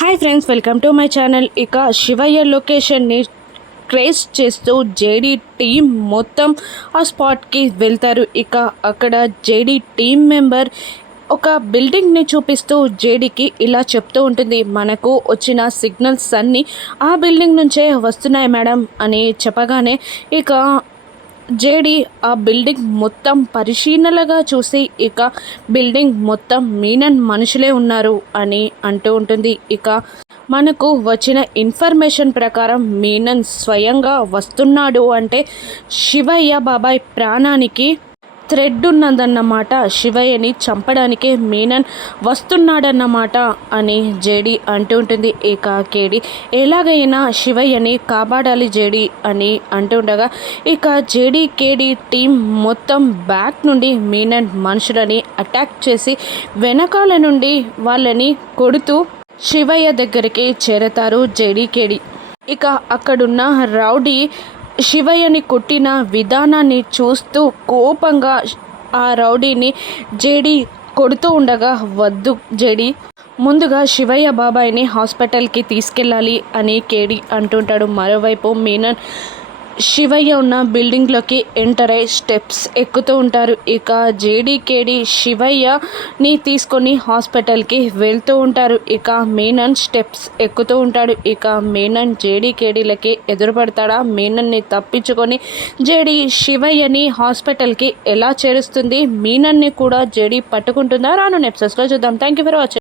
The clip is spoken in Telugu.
Hi friends, welcome to my channel. ఇక శివయ్య లొకేషన్ని ట్రేస్ చేస్తూ జేడీ టీం మొత్తం ఆ స్పాట్కి వెళ్తారు. ఇక అక్కడ జేడీ టీం మెంబర్ ఒక బిల్డింగ్ని చూపిస్తూ జేడీకి ఇలా చెప్తూ ఉంటుంది, మనకు వచ్చిన సిగ్నల్స్ అన్నీ ఆ బిల్డింగ్ నుంచే వస్తున్నాయి మేడం అని చెప్పగానే ఇక జేడీ ఆ బిల్డింగ్ మొత్తం పరిశీలనగా చూసి ఇక బిల్డింగ్ మొత్తం మీనన్ మనుషులే ఉన్నారు అని అంటూ ఉంటుంది. ఇక మనకు వచ్చిన ఇన్ఫర్మేషన్ ప్రకారం మీనన్ స్వయంగా వస్తున్నాడు అంటే శివయ్య బాబాయ్ ప్రాణానికి థ్రెడ్ ఉన్నదన్నమాట. శివయ్యని చంపడానికి మీనన్ వస్తున్నాడన్నమాట అని జేడీ అంటూ ఉంటుంది. ఇక కేడి ఎలాగైనా శివయ్యని కాపాడాలి జేడీ అని అంటుండగా ఇక జేడీ కేడి టీం మొత్తం బ్యాక్ నుండి మీనన్ మనుషులని అటాక్ చేసి వెనకాల నుండి వాళ్ళని కొడుతూ శివయ్య దగ్గరికి చేరతారు జేడీ కేడి. ఇక అక్కడున్న రౌడీ శివయ్యని కొట్టిన విధానాన్ని చూస్తూ కోపంగా ఆ రౌడీని జేడీ కొడుతూ ఉండగా, వద్దు జేడీ, ముందుగా శివయ్య బాబాయ్ని హాస్పిటల్కి తీసుకెళ్ళాలి అని కేడి అంటుంటాడు. మరోవైపు మీనన్ శివయ్య ఉన్న బిల్డింగ్లోకి ఎంటర్ అయ్యి స్టెప్స్ ఎక్కుతూ ఉంటారు. ఇక జేడీ కేడి శివయ్యని తీసుకొని హాస్పిటల్కి వెళ్తూ ఉంటారు. ఇక మీనన్ స్టెప్స్ ఎక్కుతూ ఉంటాడు. ఇక మీనన్ జేడీ కేడీలకి ఎదురుపడతాడా? మీనన్ని తప్పించుకొని జేడీ శివయ్యని హాస్పిటల్కి ఎలా చేరుస్తుంది? మీనన్ని కూడా జేడీ పట్టుకుంటుందా? రాను ఎపిసోడ్స్లో చూద్దాం. Thank you for watching.